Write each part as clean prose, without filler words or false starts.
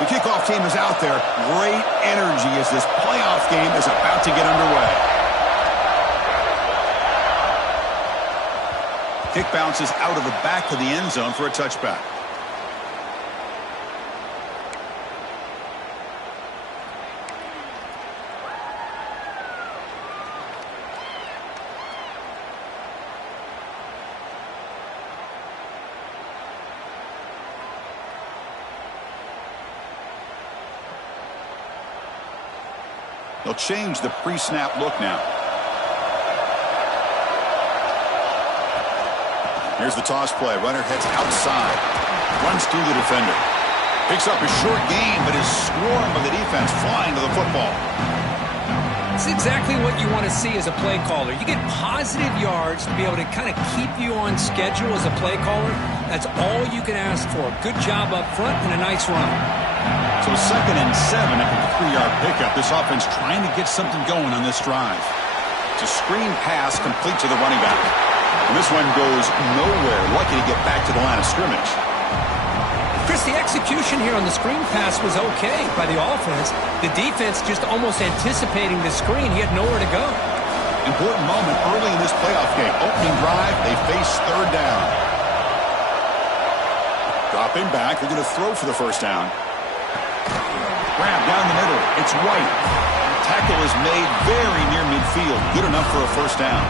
The kickoff team is out there. Great energy as this playoff game is about to get underway. Kick bounces out of the back of the end zone for a touchback. They'll change the pre-snap look now. Here's the toss play. Runner heads outside. Runs through the defender. Picks up a short gain, but is swarmed by the defense flying to the football. It's exactly what you want to see as a play caller. You get positive yards to be able to kind of keep you on schedule as a play caller. That's all you can ask for. Good job up front and a nice run. So 2nd and 7 after the 3-yard pickup. This offense trying to get something going on this drive. It's a screen pass complete to the running back. And this one goes nowhere. Lucky to get back to the line of scrimmage. Chris, the execution here on the screen pass was okay by the offense. The defense just almost anticipating the screen. He had nowhere to go. Important moment early in this playoff game. Opening drive, they face 3rd down. Dropping back, they're going to throw for the first down. Grab down the middle. It's White. Tackle is made very near midfield. Good enough for a first down.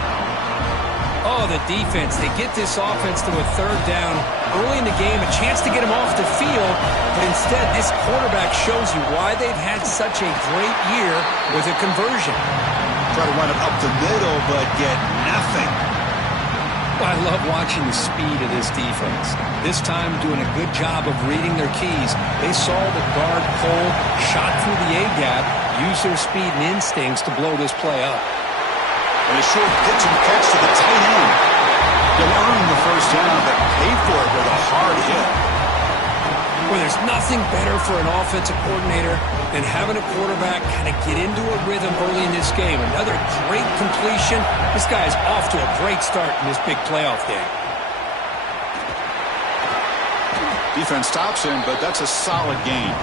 Oh, the defense. They get this offense to a 3rd down. Early in the game, a chance to get him off the field. But instead, this quarterback shows you why they've had such a great year with a conversion. Try to run it up the middle, but get nothing. Well, I love watching the speed of this defense. This time doing a good job of reading their keys. They saw the guard pull, shot through the A-gap, used their speed and instincts to blow this play up. And a short pitch and catch to the tight end. They'll earn the first down, but pay for it with a hard hit. Well, there's nothing better for an offensive coordinator than having a quarterback kind of get into a rhythm early in this game. Another great completion. This guy is off to a great start in this big playoff game. Defense stops him, but that's a solid gain.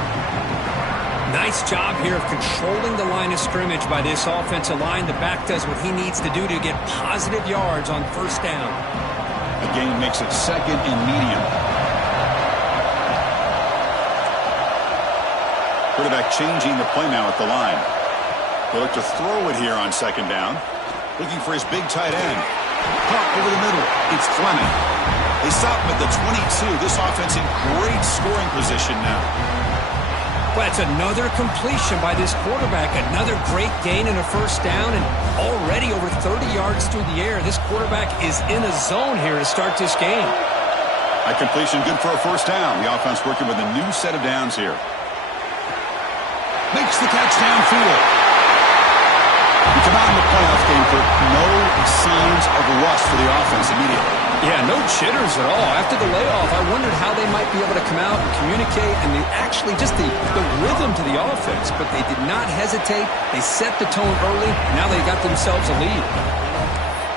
Nice job here of controlling the line of scrimmage by this offensive line. The back does what he needs to do to get positive yards on first down. A gain makes it 2nd and medium. Quarterback changing the play now at the line. He'll look to throw it here on 2nd down. Looking for his big tight end. Pump over the middle. It's Fleming. They stop him at the 22. This offense in great scoring position now. Well, it's another completion by this quarterback. Another great gain and a first down, and already over 30 yards through the air. This quarterback is in a zone here to start this game. A completion good for a first down. The offense working with a new set of downs here. Makes the catch downfield. We come out in the playoff game for no signs of rust for the offense immediately. Yeah, no jitters at all. After the layoff, I wondered how they might be able to come out and communicate and actually just the rhythm to the offense. But they did not hesitate. They set the tone early. Now they got themselves a lead.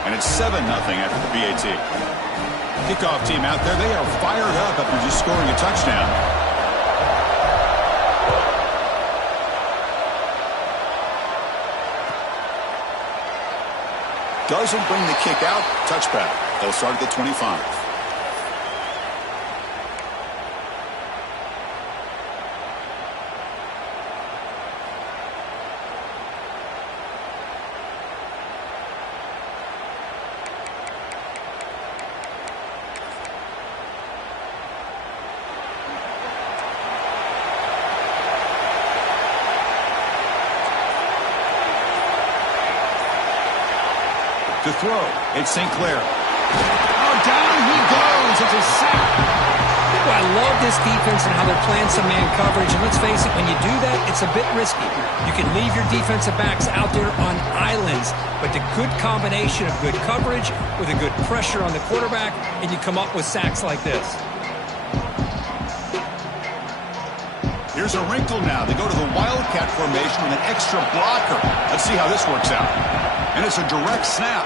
And it's 7-0 after the BAT. Kickoff team out there. They are fired up after just scoring a touchdown. Doesn't bring the kick out. Touchback. They'll start at the 25. To throw, it's St. Clair. Oh, down he goes. It's a sack. Well, I love this defense and how they're playing some man coverage. And let's face it, when you do that, it's a bit risky. You can leave your defensive backs out there on islands. But the good combination of good coverage with a good pressure on the quarterback, and you come up with sacks like this. Here's a wrinkle now. They go to the Wildcat formation with an extra blocker. Let's see how this works out. And it's a direct snap.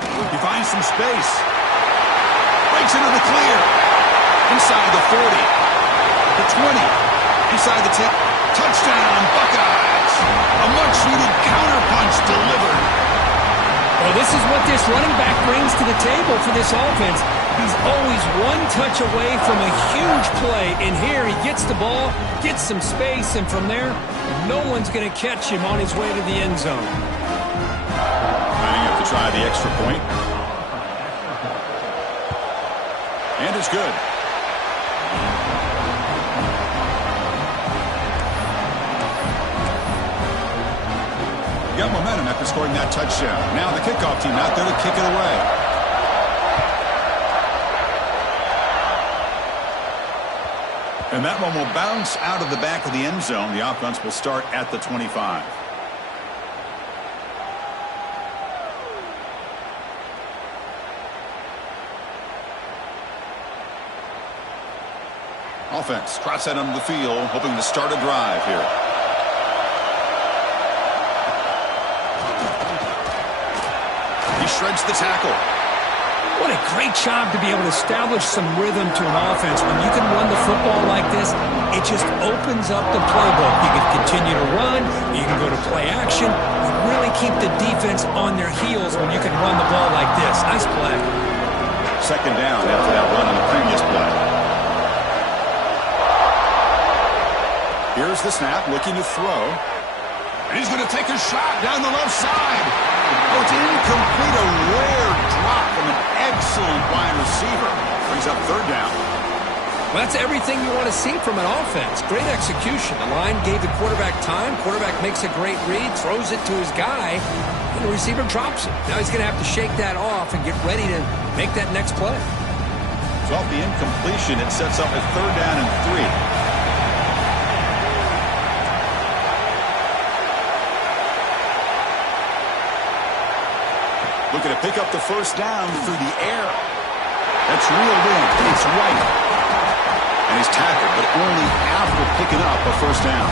He finds some space. Breaks into the clear. Inside the 40. The 20. Inside the 10. Touchdown, Buckeyes. A much-needed counterpunch delivered. Well, this is what this running back brings to the table for this offense. He's always one touch away from a huge play. And here he gets the ball, gets some space, and from there, no one's going to catch him on his way to the end zone. Lining up to try the extra point. And it's good. Got momentum after scoring that touchdown. Now the kickoff team out there to kick it away. And that one will bounce out of the back of the end zone. The offense will start at the 25. Offense, cross that onto the field, hoping to start a drive here. He shreds the tackle. What a great job to be able to establish some rhythm to an offense. When you can run the football like this, it just opens up the playbook. You can continue to run. You can go to play action. You really keep the defense on their heels when you can run the ball like this. Nice play. Second down after that run on the previous play. Here's the snap, looking to throw. And he's going to take a shot down the left side. Oh, it's incomplete. A rare drop from an excellent wide receiver. Brings up third down. Well, that's everything you want to see from an offense. Great execution. The line gave the quarterback time. Quarterback makes a great read, throws it to his guy, and the receiver drops it. Now he's going to have to shake that off and get ready to make that next play. So off the incompletion, it sets up a third down and 3. Looking to pick up the first down through the air. That's reeled in. It's right. And he's tackled, but only after picking up a first down.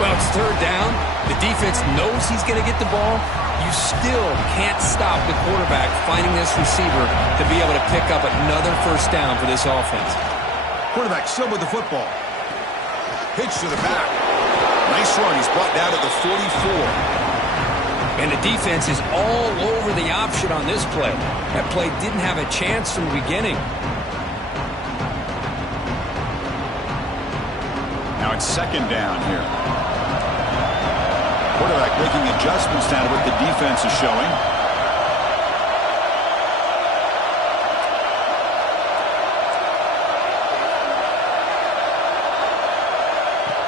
Well, it's third down. The defense knows he's going to get the ball. You still can't stop the quarterback finding this receiver to be able to pick up another first down for this offense. Quarterback still with the football. Pitch to the back. Nice run. He's brought down at the 44. And the defense is all over the option on this play. That play didn't have a chance from the beginning. Now it's second down here. Quarterback making adjustments down to what the defense is showing.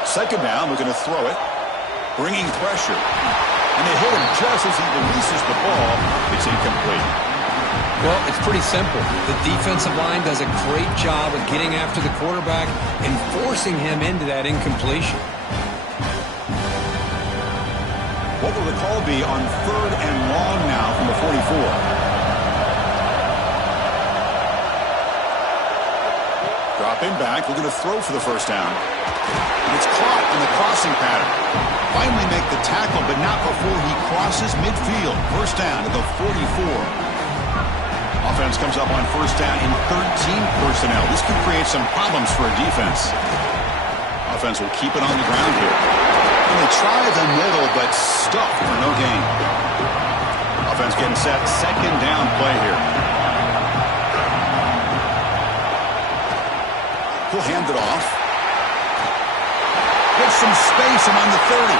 Second down, looking to throw it. Bringing pressure. And they hit him just as he releases the ball. It's incomplete. Well, it's pretty simple. The defensive line does a great job of getting after the quarterback and forcing him into that incompletion. What will the call be on third and long now from the 44? Dropping back, looking to throw for the first down. And it's caught on the crossing pattern. Finally make the tackle, but not before he crosses midfield. First down to the 44. Offense comes up on first down in 13 personnel. This could create some problems for a defense. Offense will keep it on the ground here. And they try the middle, but stuffed for no gain. Offense getting set. Second down play here. He'll hand it off. Gets some space among the 30.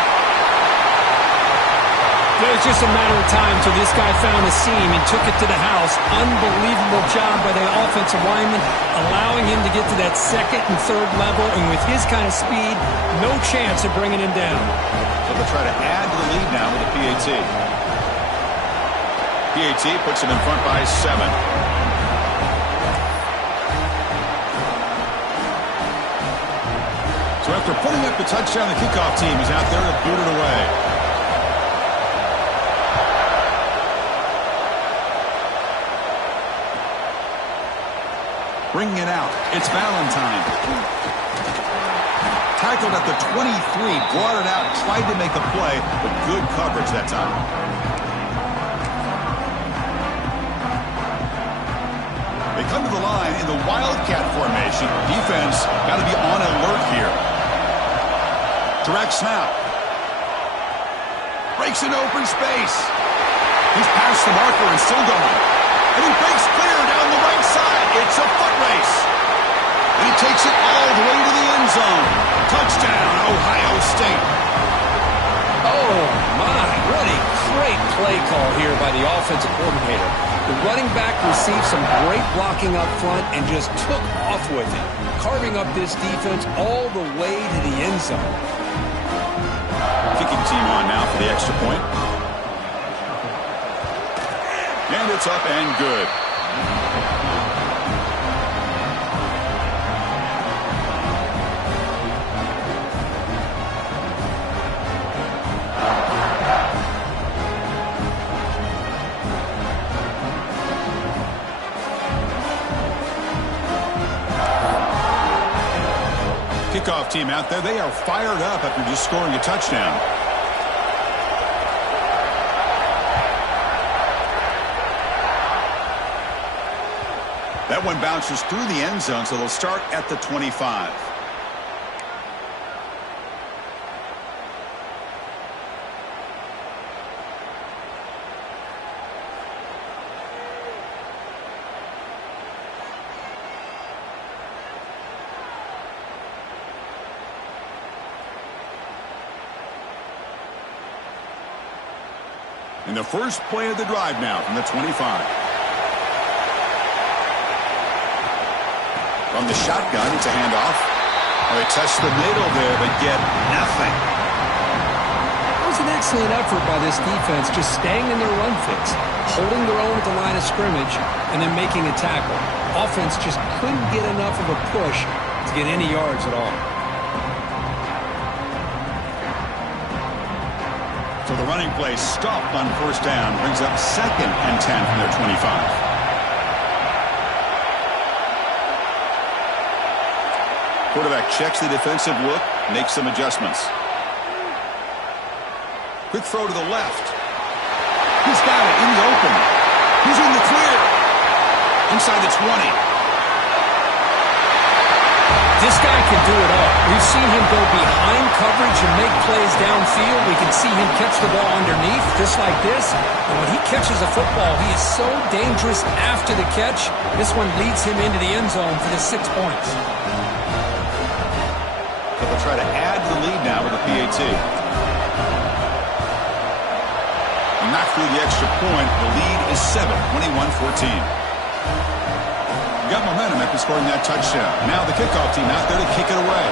It was just a matter of time until this guy found a seam and took it to the house. Unbelievable job by the offensive lineman, allowing him to get to that second and third level. And with his kind of speed, no chance of bringing him down. So they'll try to add to the lead now with the PAT. PAT puts him in front by 7. So after putting up the touchdown, the kickoff team is out there to boot it away. Bringing it out, it's Valentine. Tackled at the 23, brought it out, tried to make a play, but good coverage that time. They come to the line in the Wildcat formation. Defense got to be on alert here. Direct snap. Breaks into open space. He's past the marker and still going. And he breaks clear down the right side. It's a foot race. And he takes it all the way to the end zone. Touchdown, Ohio State. Oh, my. What a great play call here by the offensive coordinator. The running back received some great blocking up front and just took off with it, carving up this defense all the way to the end zone. Kicking team on now for the extra point. And it's up and good. Kickoff team out there. They are fired up after just scoring a touchdown. That one bounces through the end zone, so they'll start at the 25. In the first play of the drive now from the 25. From the shotgun, it's a handoff. They test the middle there, but get nothing. It was an excellent effort by this defense, just staying in their run fix, holding their own at the line of scrimmage, and then making a tackle. Offense just couldn't get enough of a push to get any yards at all. So the running play stopped on first down, brings up 2nd and 10 from their 25. Quarterback checks the defensive look, makes some adjustments. Quick throw to the left. He's got it in the open. He's in the clear. Inside the 20. This guy can do it all. We've seen him go behind coverage and make plays downfield. We can see him catch the ball underneath, just like this. And when he catches a football, he is so dangerous after the catch. This one leads him into the end zone for the 6 points. They'll try to add to the lead now with a PAT. And not through the extra point. The lead is 7, 21-14. Got momentum after scoring that touchdown. Now the kickoff team out there to kick it away.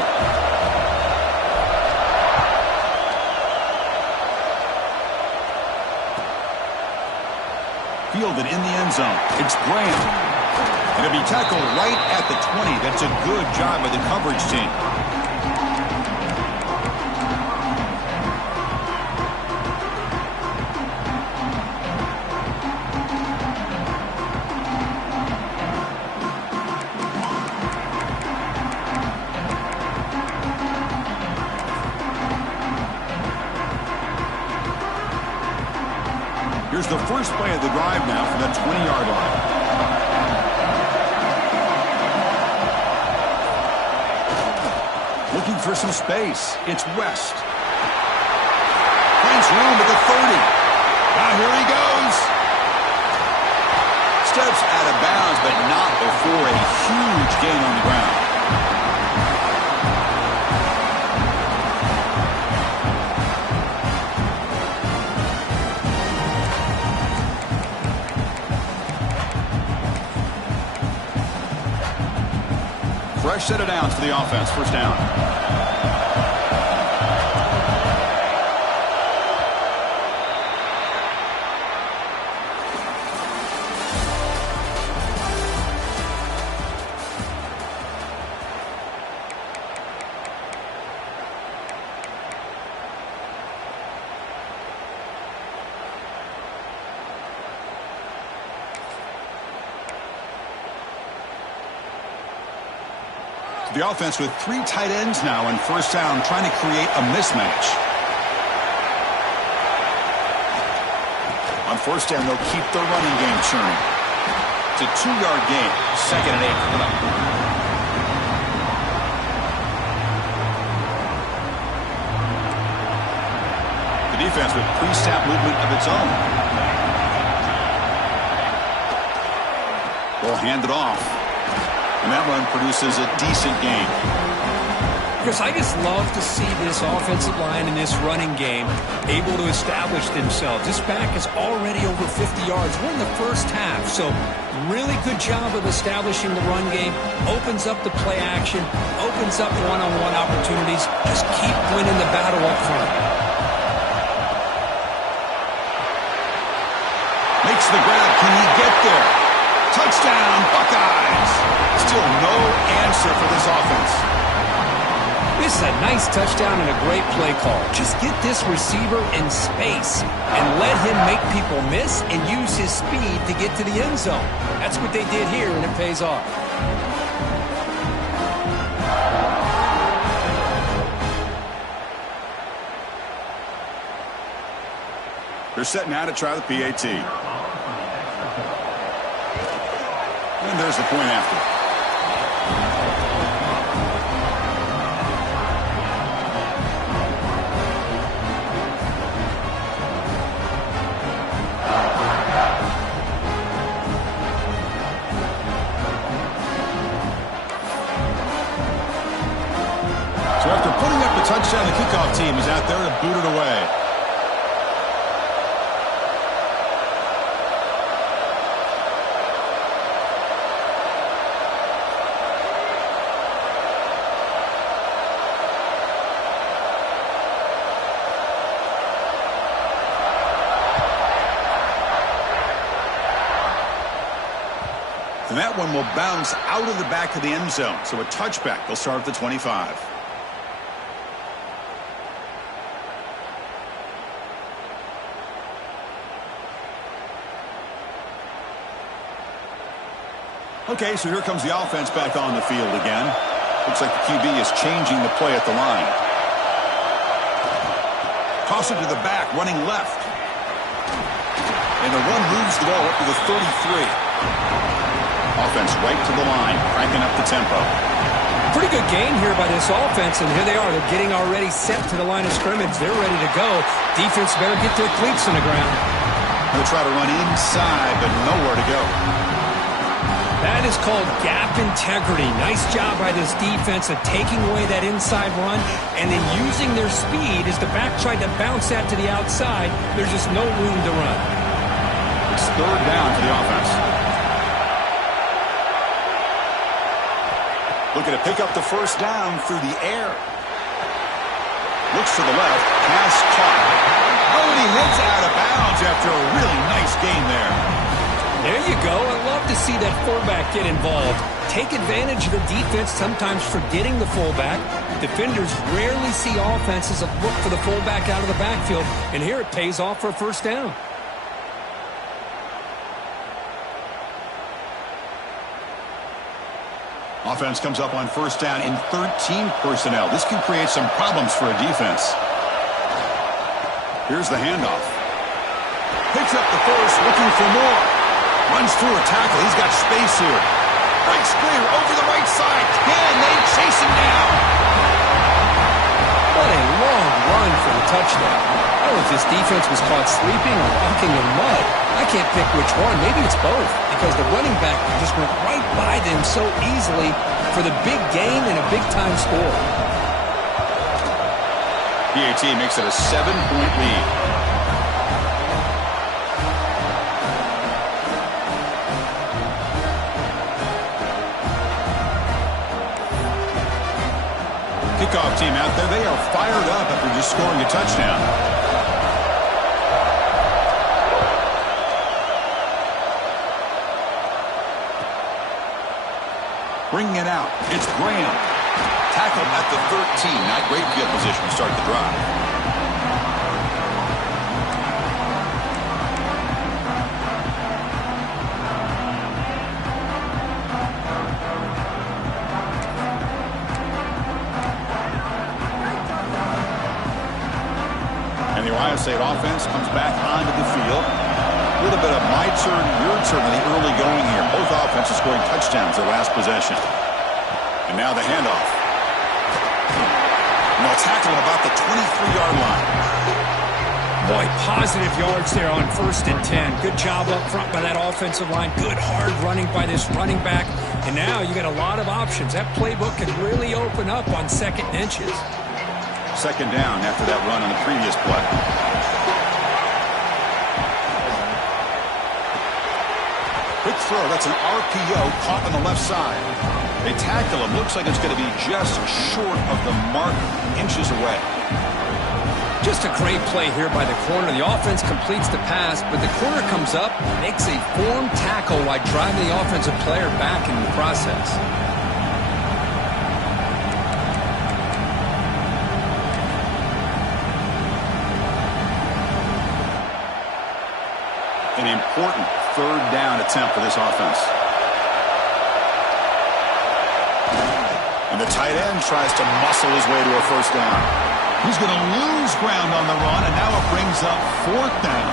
Fielded in the end zone. It's Grant. And it'll be tackled right at the 20. That's a good job by the coverage team. Here's the first play of the drive now from the 20-yard line. Looking for some space. It's West. Finds room at the 30. Now here he goes. Steps out of bounds, but not before a huge gain on the ground. Fresh set of downs for the offense. First down. The offense with 3 tight ends now on first down, trying to create a mismatch. On first down, they'll keep their running game churning. It's a 2-yard gain. 2nd and 8 coming up. 2 The defense with pre-snap movement of its own. They'll hand it off. And that run produces a decent gain. Chris, I just love to see this offensive line in this running game able to establish themselves. This back is already over 50 yards. We're in the first half, so really good job of establishing the run game. Opens up the play action, opens up one-on-one opportunities. Just keep winning the battle up front. Makes the grab. Can he get there? Touchdown, Buckeyes! Still no answer for this offense. This is a nice touchdown and a great play call. Just get this receiver in space and let him make people miss and use his speed to get to the end zone. That's what they did here, and it pays off. They're set now to try the PAT. And there's the point after. So after putting up the touchdown, the kickoff team is out there to boot it away. And that one will bounce out of the back of the end zone. So a touchback. They'll start at the 25. Okay, so here comes the offense back on the field again. Looks like the QB is changing the play at the line. Toss it to the back, running left. And the run moves the ball up to the 33. Offense right to the line, cranking up the tempo. Pretty good gain here by this offense, and here they are. They're getting already set to the line of scrimmage. They're ready to go. Defense better get their cleats on the ground. They'll try to run inside, but nowhere to go. That is called gap integrity. Nice job by this defense of taking away that inside run and then using their speed as the back tried to bounce that to the outside. There's just no room to run. It's third down for the offense. Looking to pick up the first down through the air. Looks to the left. Pass caught. Oh, and he heads out of bounds after a really nice gain there. There you go. I love to see that fullback get involved. Take advantage of the defense, sometimes forgetting the fullback. Defenders rarely see offenses that look for the fullback out of the backfield, and here it pays off for a first down. Offense comes up on first down in 13 personnel. This can create some problems for a defense. Here's the handoff. Picks up the first, looking for more. Runs through a tackle. He's got space here. Breaks clear over the right side. Can they chase him down? What a long run for the touchdown. I don't know if this defense was caught sleeping or walking in mud. I can't pick which one. Maybe it's both, because the running back just went right by them so easily for the big gain and a big-time score. PAT makes it a 7-point lead. Kickoff team out there, they are fired up after just scoring a touchdown. Bringing it out, it's Graham. Tackled at the 13. Not great field position to start the drive. And the Ohio State offense comes back onto the field. A little bit of my turn, your turn in the early going here. Both offenses scoring touchdowns their last possession. And now the handoff. And they'll tackle him about the 23-yard line. Boy, positive yards there on 1st and 10. Good job up front by that offensive line. Good hard running by this running back. And now you got a lot of options. That playbook can really open up on 2nd and inches. 2nd down after that run on the previous play. Quick throw. That's an RPO caught on the left side. They tackle him. Looks like it's going to be just short of the mark, inches away. Just a great play here by the corner. The offense completes the pass, but the corner comes up, makes a form tackle while driving the offensive player back in the process. An important 3rd down attempt for this offense. And the tight end tries to muscle his way to a 1st down. He's going to lose ground on the run, and now it brings up 4th down.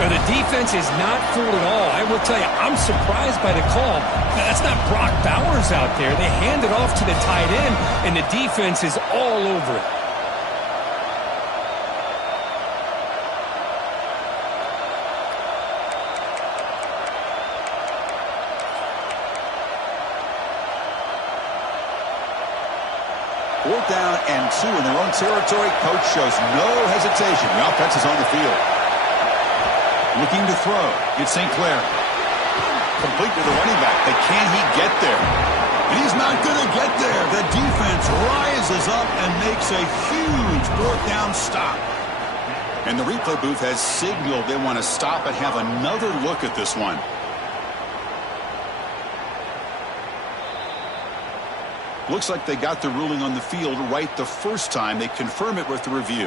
Now, the defense is not fooled at all. I will tell you, I'm surprised by the call. Now, that's not Brock Bowers out there. They hand it off to the tight end, and the defense is all over it. Fourth down and 2 in their own territory. Coach shows no hesitation. The offense is on the field. Looking to throw. It's St. Clair. Complete to the running back. But can he get there? And he's not going to get there. The defense rises up and makes a huge 4th down stop. And the replay booth has signaled they want to stop and have another look at this one. Looks like they got the ruling on the field right the first time. They confirm it with the review.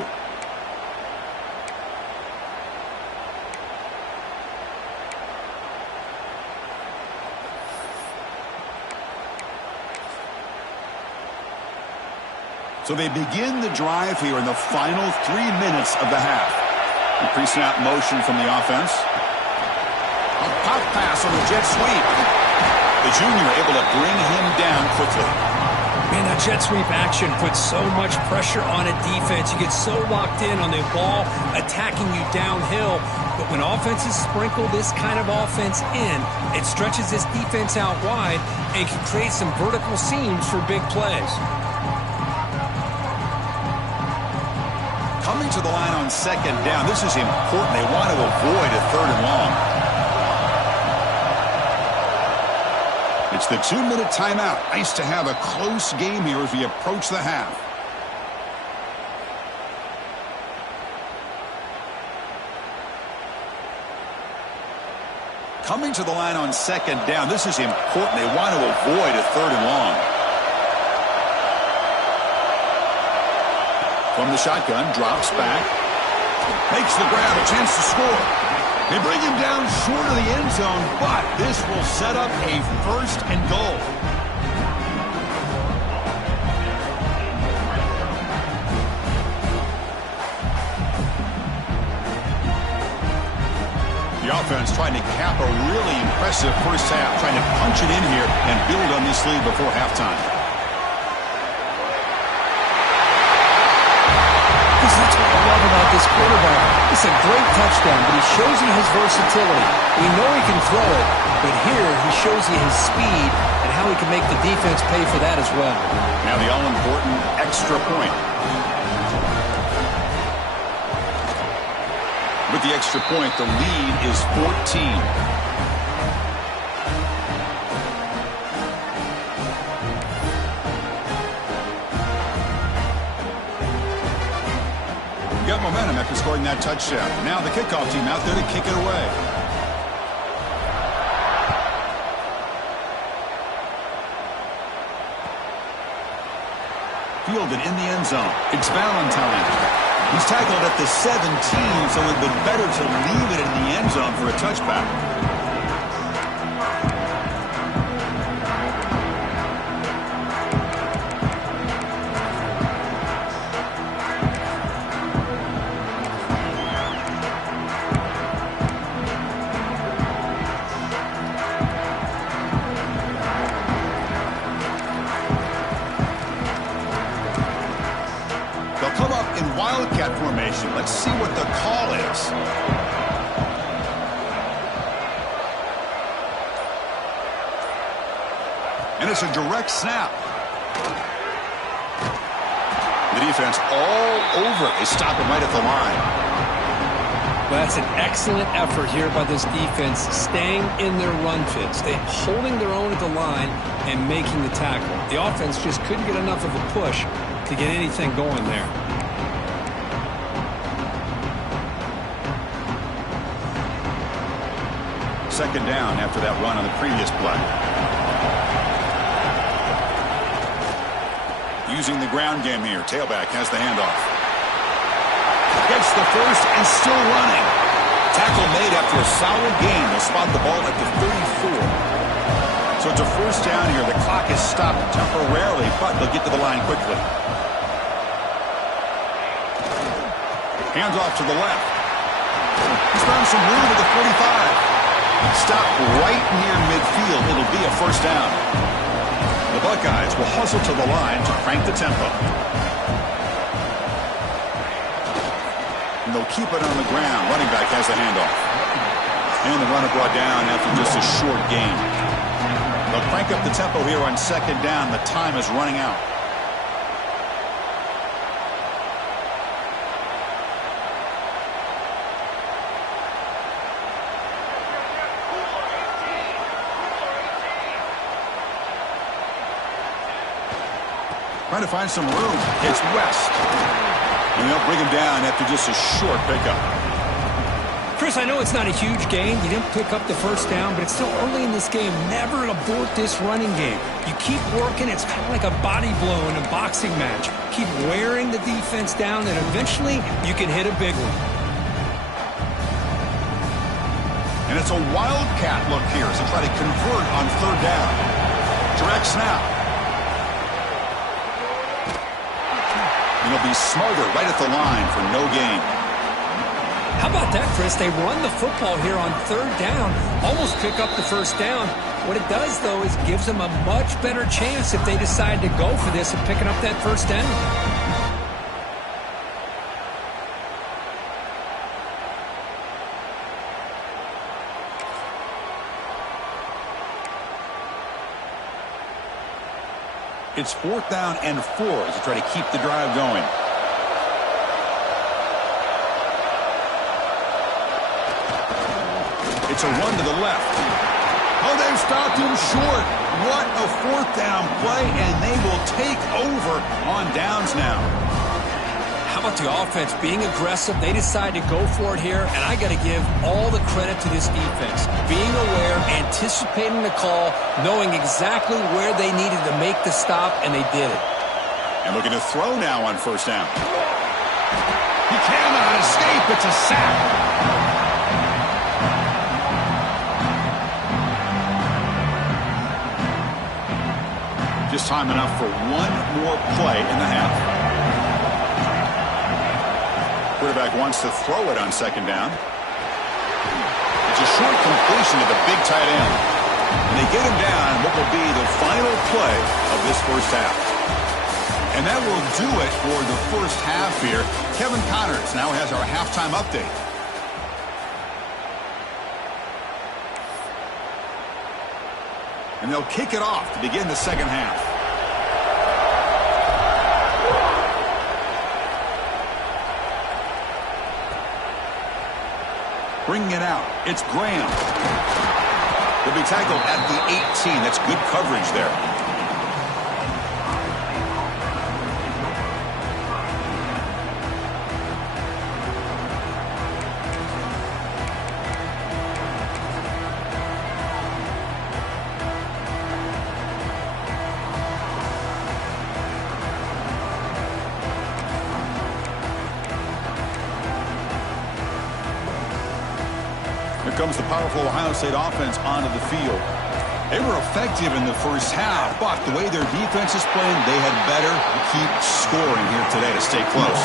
So they begin the drive here in the final 3 minutes of the half. The pre-snap motion from the offense. A pop pass on the jet sweep. The junior able to bring him down quickly. Man, that jet sweep action puts so much pressure on a defense. You get so locked in on the ball attacking you downhill. But when offenses sprinkle this kind of offense in, it stretches this defense out wide and can create some vertical seams for big plays. Coming to the line on 2nd down. This is important. They want to avoid a 3rd and long. It's the 2-minute timeout. Nice to have a close game here as we approach the half. Coming to the line on 2nd down. This is important. They want to avoid a 3rd and long. From the shotgun, drops back. Makes the grab, a chance to score. They bring him down short of the end zone, but this will set up a 1st and goal. The offense trying to cap a really impressive first half, trying to punch it in here and build on this lead before halftime. That's what I love about this quarterback. It's a great touchdown, but he shows you his versatility. We know he can throw it, but here he shows you his speed and how he can make the defense pay for that as well. Now the all-important extra point. With the extra point, the lead is 14. Got momentum after scoring that touchdown. Now the kickoff team out there to kick it away. Fielded in the end zone. It's Valentine. He's tackled at the 17, so it would have been better to leave it in the end zone for a touchback. formation. Let's see what the call is. And it's a direct snap. The defense all over it. They stop him right at the line. Well, that's an excellent effort here by this defense, staying in their run fit, holding their own at the line and making the tackle. The offense just couldn't get enough of a push to get anything going there. Second down after that run on the previous play. Using the ground game here. Tailback has the handoff. Gets the first and still running. Tackle made after a solid gain. They'll spot the ball at the 34. So it's a first down here. The clock is stopped temporarily, but they'll get to the line quickly. Hands off to the left. He's found some room at the 45. Stop right near midfield. It'll be a first down. The Buckeyes will hustle to the line to crank the tempo. And they'll keep it on the ground. Running back has the handoff. And the runner brought down after just a short gain. They'll crank up the tempo here on second down. The time is running out. Trying to find some room. Hits West. And they'll bring him down after just a short pickup. Chris, I know it's not a huge gain. You didn't pick up the first down, but it's still early in this game. Never abort this running game. You keep working. It's kind of like a body blow in a boxing match. Keep wearing the defense down, and eventually you can hit a big one. And it's a wildcat look here as they try to convert on third down. Direct snap. And he'll be smarter right at the line for no gain. How about that, Chris? They run the football here on third down, almost pick up the first down. What it does, though, is gives them a much better chance if they decide to go for this and picking up that first down. It's fourth down and 4 as they try to keep the drive going. It's a run to the left. Oh, they've stopped him short. What a fourth down play, and they will take over on downs now. How about the offense being aggressive? They decide to go for it here, and I got to give all the credit to this defense. Being aware, anticipating the call, knowing exactly where they needed to make the stop, and they did it. And looking to throw now on first down. He cannot escape. It's a sack. Just time enough for one more play in the half. Quarterback wants to throw it on second down. It's a short completion to the big tight end. And they get him down what will be the final play of this first half. And that will do it for the first half here. Kevin Connors now has our halftime update. And they'll kick it off to begin the second half. Bringing it out, it's Graham. He'll be tackled at the 18. That's good coverage there. Comes the powerful Ohio State offense onto the field. They were effective in the first half, but the way their defense is playing, they had better keep scoring here today to stay close.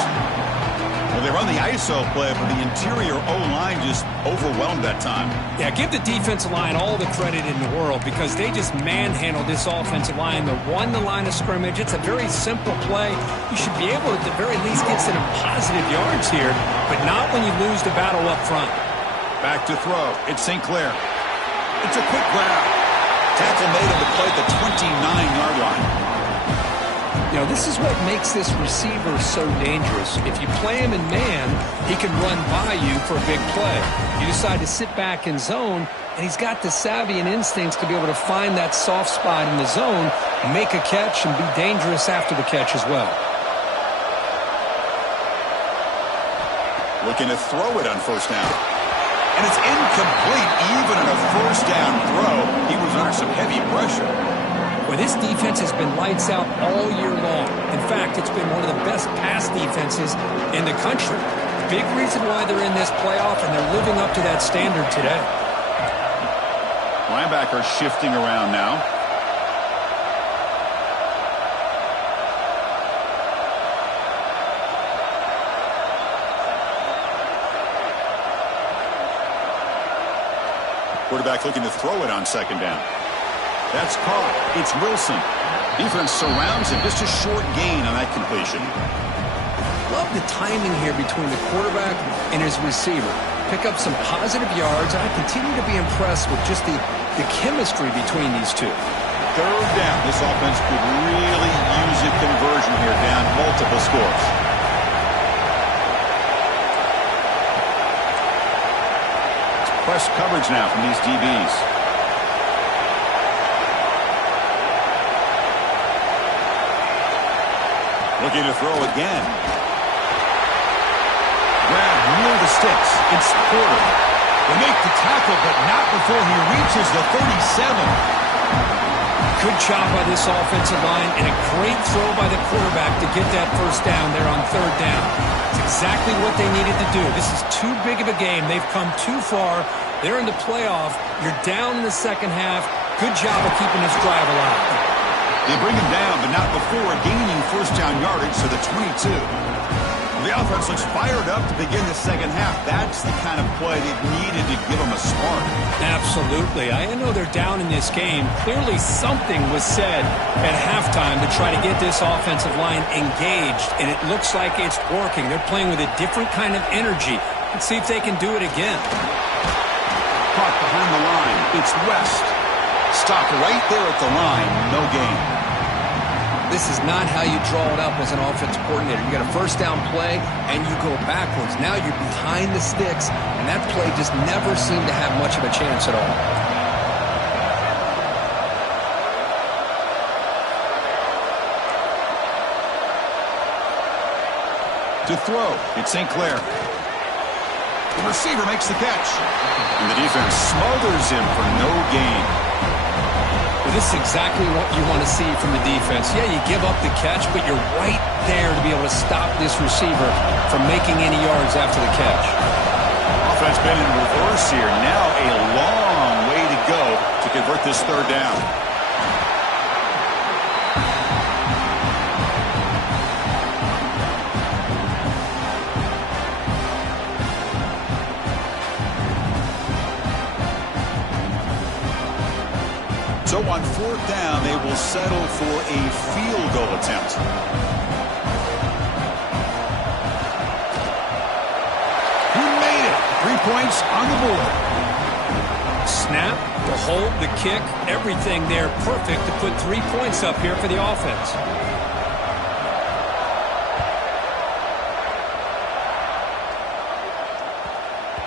Well, they run the ISO play, but the interior O-line just overwhelmed that time. Yeah, give the defensive line all the credit in the world because they just manhandled this offensive line. They won the line of scrimmage. It's a very simple play. You should be able to, at the very least, get some positive yards here, but not when you lose the battle up front. Back to throw. It's St. Clair. It's a quick grab. Tackle made on the play at the 29-yard line. You know, this is what makes this receiver so dangerous. If you play him in man, he can run by you for a big play. You decide to sit back in zone, and he's got the savvy and instincts to be able to find that soft spot in the zone, make a catch, and be dangerous after the catch as well. Looking to throw it on first down. And it's incomplete. Even on a first down throw, he was under some heavy pressure. Well, this defense has been lights out all year long. In fact, it's been one of the best pass defenses in the country. Big reason why they're in this playoff, and they're living up to that standard today. Linebacker shifting around now. Quarterback looking to throw it on second down. That's caught. It's Wilson. Defense surrounds him. Just a short gain on that completion. Love the timing here between the quarterback and his receiver. Pick up some positive yards, and I continue to be impressed with just the chemistry between these two. Third down. This offense could really use a conversion here, down multiple scores. It's press coverage now from these DBs. Looking to throw again. Grab near the sticks. It's Porter. They make the tackle, but not before he reaches the 37. Good job by this offensive line, and a great throw by the quarterback to get that first down there on third down. It's exactly what they needed to do. This is too big of a game. They've come too far. They're in the playoff. You're down in the second half. Good job of keeping this drive alive. They bring him down, but not before gaining first down yardage to the 22. The offense looks fired up to begin the second half. That's the kind of play they needed to give them a spark. Absolutely. I know they're down in this game. Clearly something was said at halftime to try to get this offensive line engaged, and it looks like it's working. They're playing with a different kind of energy. Let's see if they can do it again. Caught behind the line. It's West. Stopped right there at the line. No gain. This is not how you draw it up as an offensive coordinator. You got a first down play, and you go backwards. Now you're behind the sticks, and that play just never seemed to have much of a chance at all. To throw, it's St. Clair. The receiver makes the catch. And the defense smothers him for no gain. Well, this is exactly what you want to see from the defense. Yeah, you give up the catch, but you're right there to be able to stop this receiver from making any yards after the catch. Offense been in reverse here. Now a long way to go to convert this third down. So on fourth down, they will settle for a field goal attempt. He made it. 3 points on the board. Snap, the hold, the kick, everything there perfect to put 3 points up here for the offense.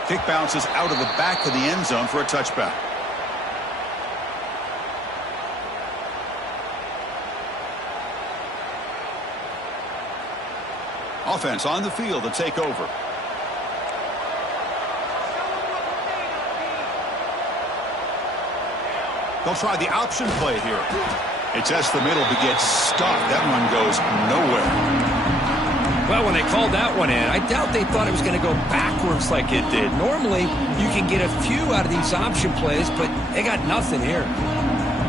Kick bounces out of the back of the end zone for a touchback. Offense on the field to take over. They'll try the option play here. It tests the middle but gets stuffed. That one goes nowhere. Well, when they called that one in, I doubt they thought it was going to go backwards like it did. Normally, you can get a few out of these option plays, but they got nothing here.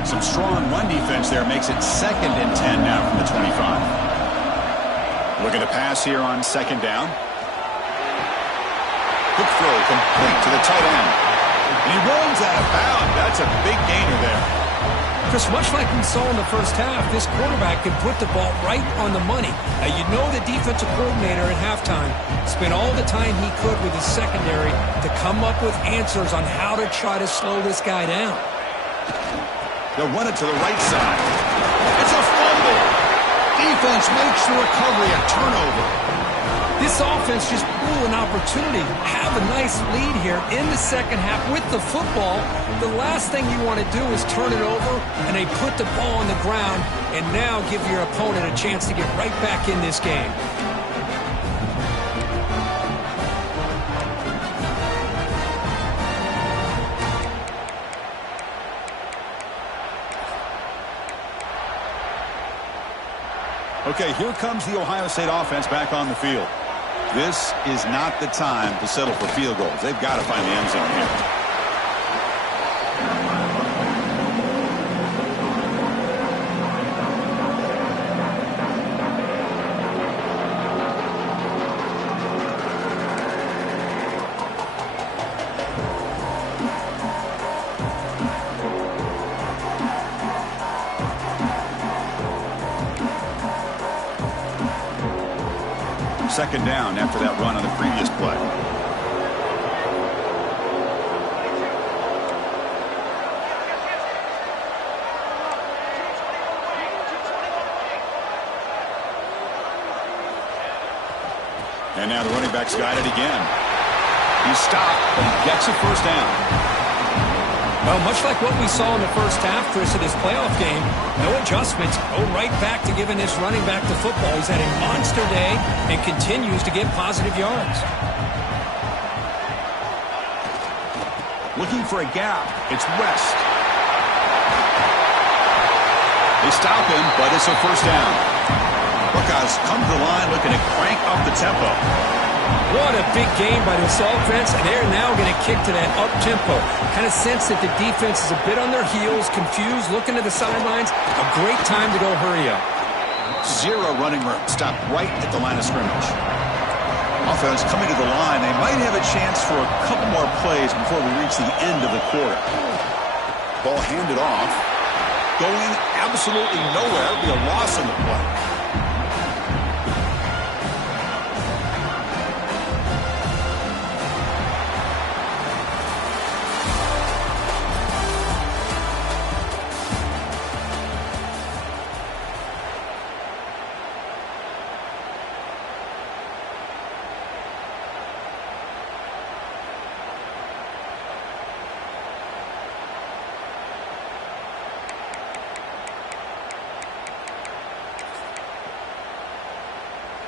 Some strong run defense there makes it 2nd and 10 now from the 25. Looking to pass here on second down. Quick throw complete to the tight end. And he runs out of bounds. That's a big gainer there. Chris, much like we saw in the first half, this quarterback can put the ball right on the money. You know the defensive coordinator at halftime spent all the time he could with his secondary to come up with answers on how to try to slow this guy down. They'll run it to the right side. It's a fumble. Defense makes the recovery a turnover. This offense just blew an opportunity. Have a nice lead here in the second half with the football. The last thing you want to do is turn it over, and they put the ball on the ground and now give your opponent a chance to get right back in this game. Okay, here comes the Ohio State offense back on the field. This is not the time to settle for field goals. They've got to find the end zone here. Second down after that run on the previous play. And now the running back's got it again. He stopped, but he gets a first down. Well, much like what we saw in the first half, Chris, of this playoff game, no adjustments. Go right back to giving this running back the football. He's had a monster day and continues to get positive yards. Looking for a gap. It's West. They stop him, but it's a first down. Buckeyes come to the line looking to crank up the tempo. What a big game by this offense, and they're now going to kick to that up-tempo. Kind of sense that the defense is a bit on their heels, confused, looking to the sidelines. A great time to go hurry up. Zero running room. Stop right at the line of scrimmage. Offense coming to the line. They might have a chance for a couple more plays before we reach the end of the quarter. Ball handed off. Going absolutely nowhere. It'll be a loss on the play.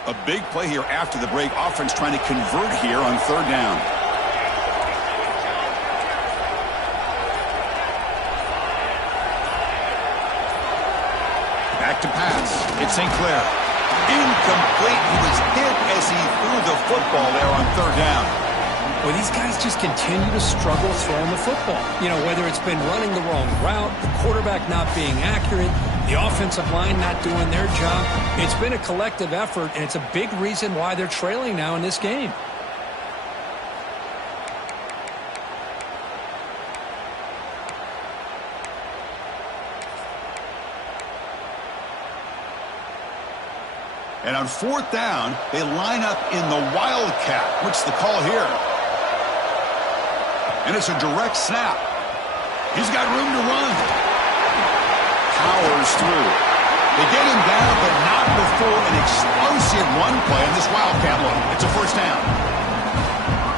A big play here after the break. Offense trying to convert here on third down. Back to pass. It's St. Clair. Incomplete. He was hit as he threw the football there on third down. Well, these guys just continue to struggle throwing the football. You know, whether it's been running the wrong route, the quarterback not being accurate, the offensive line not doing their job. It's been a collective effort, and it's a big reason why they're trailing now in this game. And on fourth down, they line up in the Wildcat. What's the call here? And it's a direct snap. He's got room to run. Powers through. They get him down, but not before an explosive run play in this Wildcat look. It's a first down.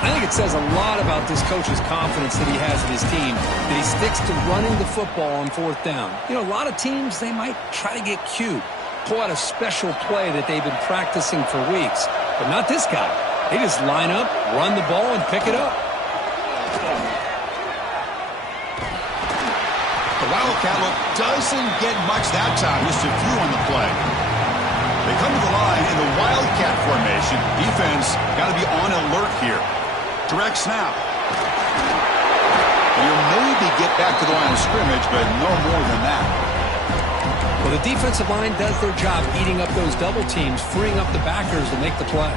I think it says a lot about this coach's confidence that he has in his team, that he sticks to running the football on fourth down. You know, a lot of teams, they might try to get cute, pull out a special play that they've been practicing for weeks. But not this guy. They just line up, run the ball, and pick it up. The Wildcat look doesn't get much that time. Just a few on the play. They come to the line in the Wildcat formation. Defense got to be on alert here. Direct snap. And you'll maybe get back to the line of scrimmage, but no more than that. Well, the defensive line does their job eating up those double teams, freeing up the backers to make the play.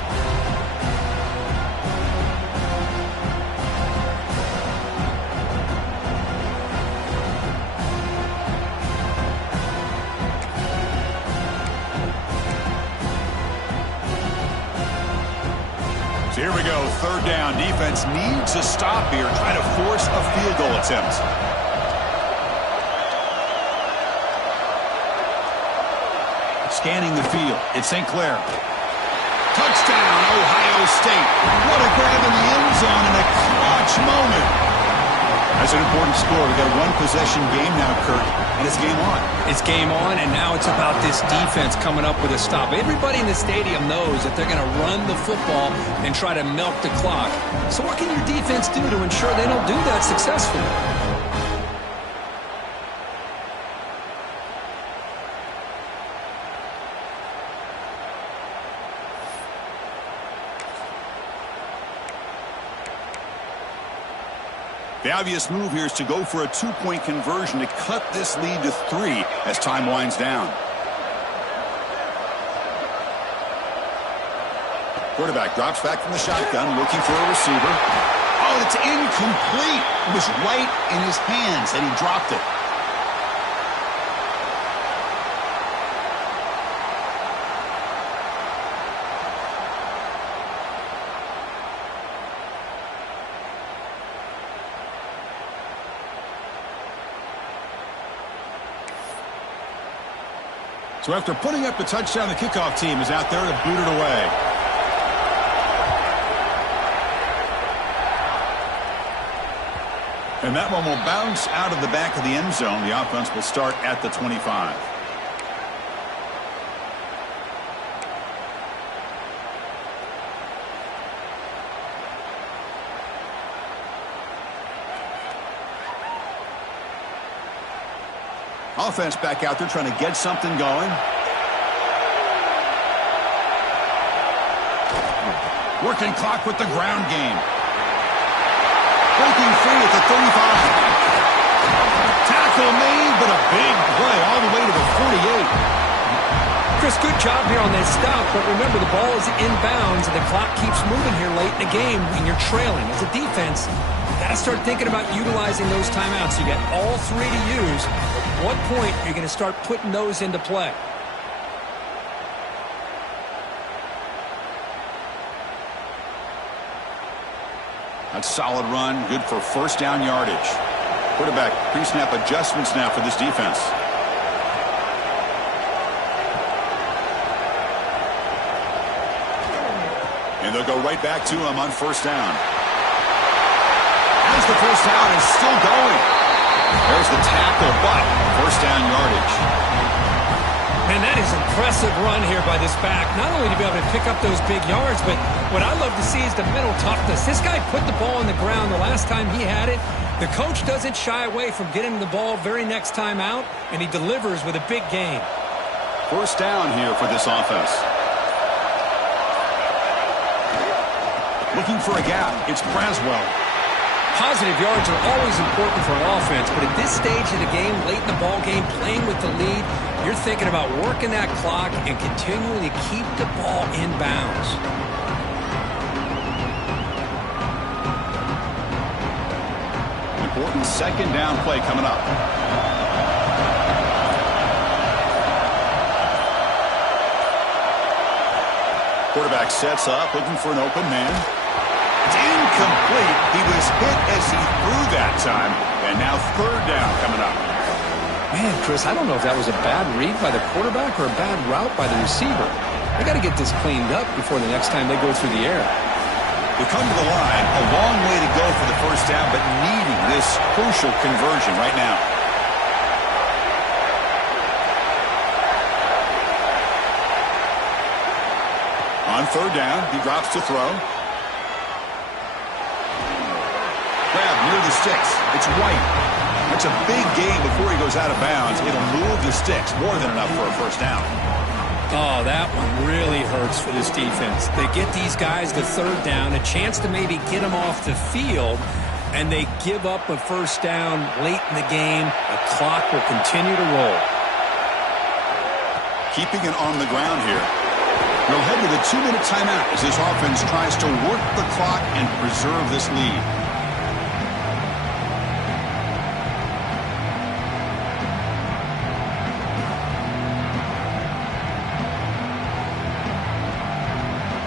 third down. Defense needs a stop here, trying to force a field goal attempt. Scanning the field. It's St. Clair. Touchdown, Ohio State. What a grab in the end zone in a clutch moment. That's an important score. We've got a one-possession game now, Kurt, and it's game on. It's game on, and now it's about this defense coming up with a stop. Everybody in the stadium knows that they're going to run the football and try to milk the clock. So what can your defense do to ensure they don't do that successfully? The obvious move here is to go for a two-point conversion to cut this lead to 3 as time winds down. Quarterback drops back from the shotgun, looking for a receiver. Oh, it's incomplete. It was right in his hands, and he dropped it. So after putting up the touchdown, the kickoff team is out there to boot it away. And that one will bounce out of the back of the end zone. The offense will start at the 25. Offense back out there trying to get something going. Working clock with the ground game. Breaking free at the 35. Tackle made, but a big play all the way to the 48. Chris, good job here on that stop, but remember the ball is inbounds and the clock keeps moving here late in the game and you're trailing. As a defense, you got to start thinking about utilizing those timeouts. You got all 3 to use. At what point you're going to start putting those into play? That's a solid run, good for first down yardage. Quarterback pre-snap adjustments now for this defense. And they'll go right back to him on first down. As the first down is still going. There's the tackle, but first down yardage. Man, that is an impressive run here by this back. Not only to be able to pick up those big yards, but what I love to see is the mental toughness. This guy put the ball on the ground the last time he had it. The coach doesn't shy away from getting the ball very next time out, and he delivers with a big gain. First down here for this offense. Looking for a gap. It's Braswell. Positive yards are always important for an offense, but at this stage of the game, late in the ball game, playing with the lead, you're thinking about working that clock and continuing to keep the ball in bounds. Important second down play coming up. Quarterback sets up, looking for an open man. It's incomplete. He was hit as he threw that time. And now third down coming up. Man, Chris, I don't know if that was a bad read by the quarterback or a bad route by the receiver. They got to get this cleaned up before the next time they go through the air. They come to the line, a long way to go for the first down, but needing this crucial conversion right now. On third down, he drops to throw. Grab near the sticks. It's White. That's a big gain before he goes out of bounds. It'll move the sticks. More than enough for a first down. Oh, that one really hurts for this defense. They get these guys the third down, a chance to maybe get them off the field, and they give up a first down late in the game. The clock will continue to roll. Keeping it on the ground here. We'll head to the 2-minute timeout as this offense tries to work the clock and preserve this lead.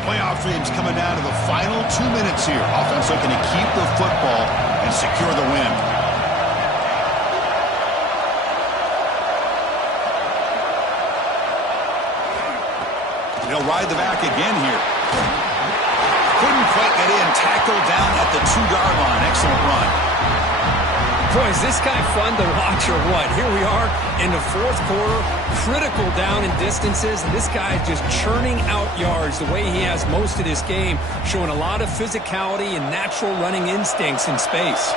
Playoff Referee's coming down to the final 2 minutes here. Offense looking to keep the football and secure the win. They'll ride the back again here. Couldn't quite get in. Tackled down at the 2-yard line. Excellent run. Boy, is this guy fun to watch or what? Here we are in the fourth quarter, critical down in distances, and this guy is just churning out yards the way he has most of this game, showing a lot of physicality and natural running instincts in space.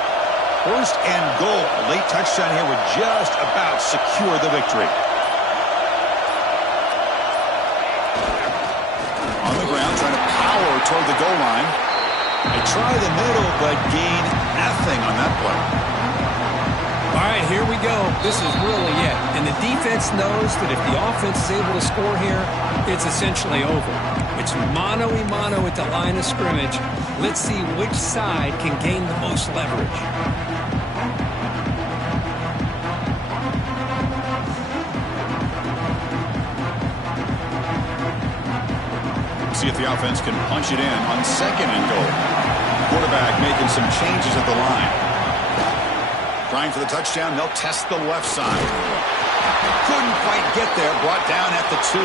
First and goal. A late touchdown here would just about secure the victory. On the ground, trying to power toward the goal line. They try the middle, but gain nothing on that play. All right, here we go. This is really it. And the defense knows that if the offense is able to score here, it's essentially over. It's mano-a-mano at the line of scrimmage. Let's see which side can gain the most leverage. See if the offense can punch it in on second and goal. Quarterback making some changes at the line. Trying for the touchdown, they'll test the left side. Couldn't quite get there, brought down at the 2.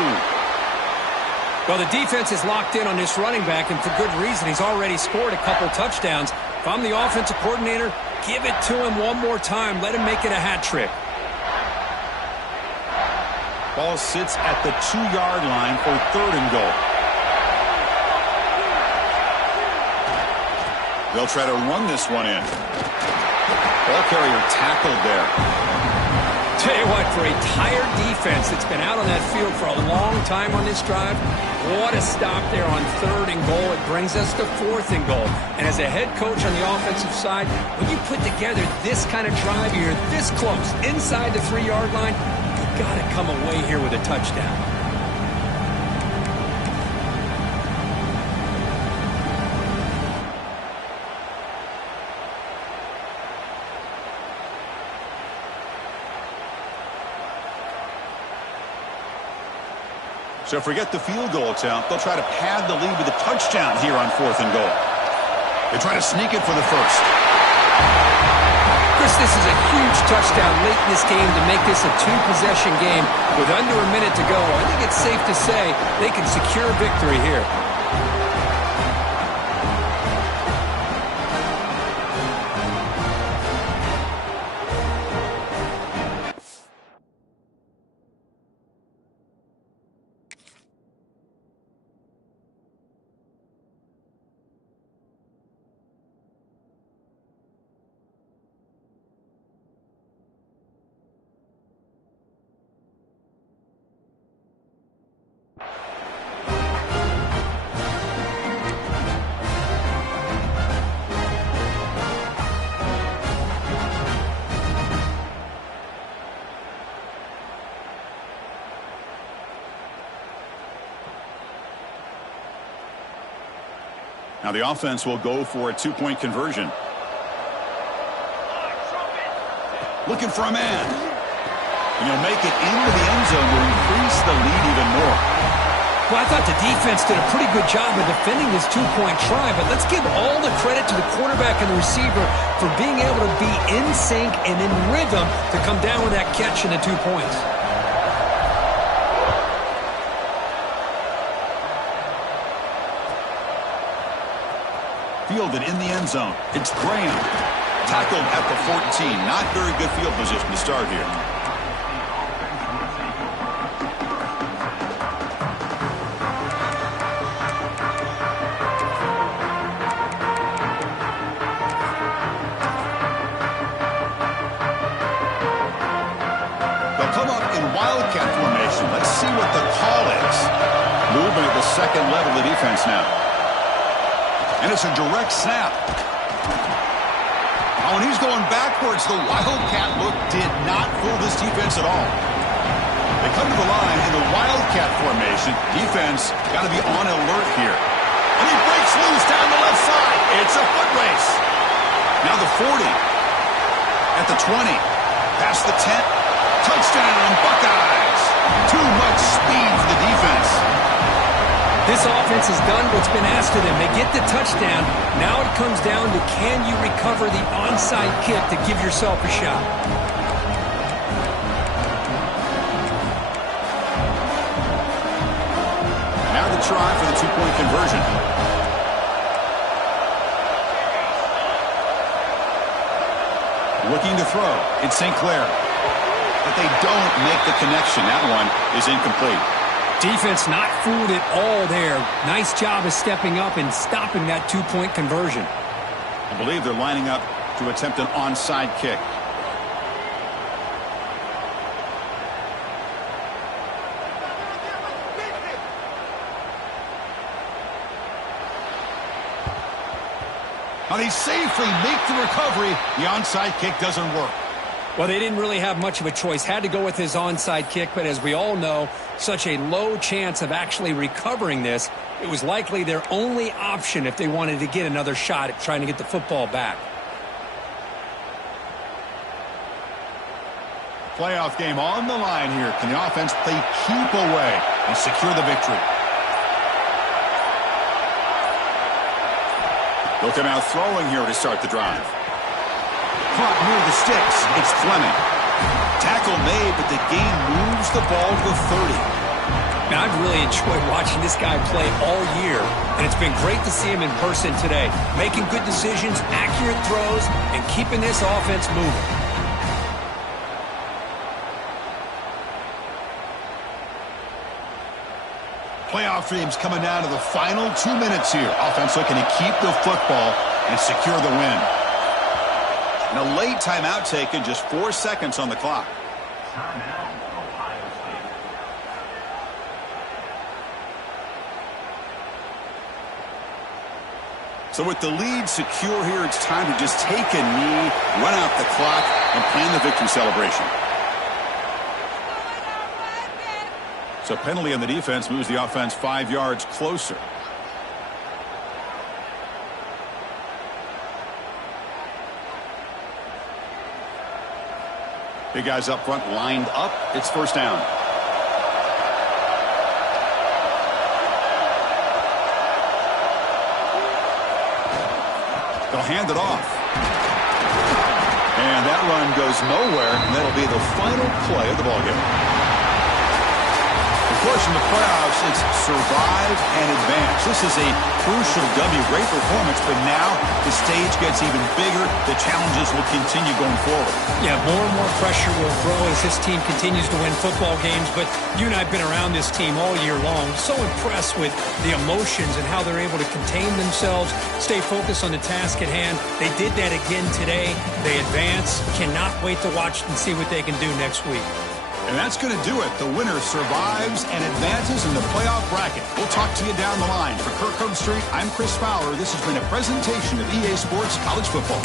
Well, the defense is locked in on this running back, and for good reason. He's already scored a couple touchdowns. If I'm the offensive coordinator, give it to him one more time. Let him make it a hat trick. Ball sits at the 2-yard line for third and goal. They'll try to run this one in. Ball carrier tackled there. Tell you what, for a tired defense that's been out on that field for a long time on this drive, what a stop there on third and goal. It brings us to fourth and goal. And as a head coach on the offensive side, when you put together this kind of drive, you're this close, inside the 3-yard line, you've got to come away here with a touchdown. So forget the field goal attempt. They'll try to pad the lead with a touchdown here on fourth and goal. They try to sneak it for the first. Chris, this is a huge touchdown late in this game to make this a 2-possession game with under a minute to go. I think it's safe to say they can secure victory here. Now the offense will go for a 2-point conversion. Looking for a man. And he'll make it into the end zone to increase the lead even more. Well, I thought the defense did a pretty good job of defending this 2-point try, but let's give all the credit to the quarterback and the receiver for being able to be in sync and in rhythm to come down with that catch and the 2 points. Fielded in the end zone. It's Graham. Tackled at the 14. Not very good field position to start here. They'll come up in wildcat formation. Let's see what the call is. Movement at the second level of the defense now. And it's a direct snap. Oh, and he's going backwards. The wildcat look did not fool this defense at all. They come to the line in the wildcat formation. Defense got to be on alert here. And he breaks loose down the left side. It's a foot race. Now the 40. At the 20. Past the 10. Touchdown, Buckeyes. Too much speed for the defense. This offense has done what's been asked of them. They get the touchdown. Now it comes down to, can you recover the onside kick to give yourself a shot? Now the try for the two-point conversion. Looking to throw. It's St. Clair. But they don't make the connection. That one is incomplete. Defense not fooled at all there. Nice job of stepping up and stopping that two-point conversion. I believe they're lining up to attempt an onside kick. Now they safely make the recovery. The onside kick doesn't work. Well, they didn't really have much of a choice. Had to go with his onside kick, but as we all know, such a low chance of actually recovering this. It was likely their only option if they wanted to get another shot at trying to get the football back. Playoff game on the line here. Can the offense play keep away and secure the victory? They'll come out throwing here to start the drive. Caught near the sticks. It's Fleming. Tackle made, but the game moves the ball to the 30. Now, I've really enjoyed watching this guy play all year, and it's been great to see him in person today. Making good decisions, accurate throws, and keeping this offense moving. Playoff dreams coming down to the final 2 minutes here. Offense looking to keep the football and secure the win. And a late timeout taken, just 4 seconds on the clock. So with the lead secure here, it's time to just take a knee, run out the clock, and plan the victory celebration. So penalty on the defense moves the offense 5 yards closer. Big guys up front lined up. It's first down. They'll hand it off. And that run goes nowhere, and that'll be the final play of the ballgame. Of course, in the playoffs, it's survive and advance. This is a crucial W. Great performance, but now the stage gets even bigger. The challenges will continue going forward. Yeah, more and more pressure will grow as this team continues to win football games, but you and I have been around this team all year long. So impressed with the emotions and how they're able to contain themselves, stay focused on the task at hand. They did that again today. They advance. Cannot wait to watch and see what they can do next week. And that's going to do it. The winner survives and advances in the playoff bracket. We'll talk to you down the line. For Kirkland Street, I'm Chris Fowler. This has been a presentation of EA Sports College Football.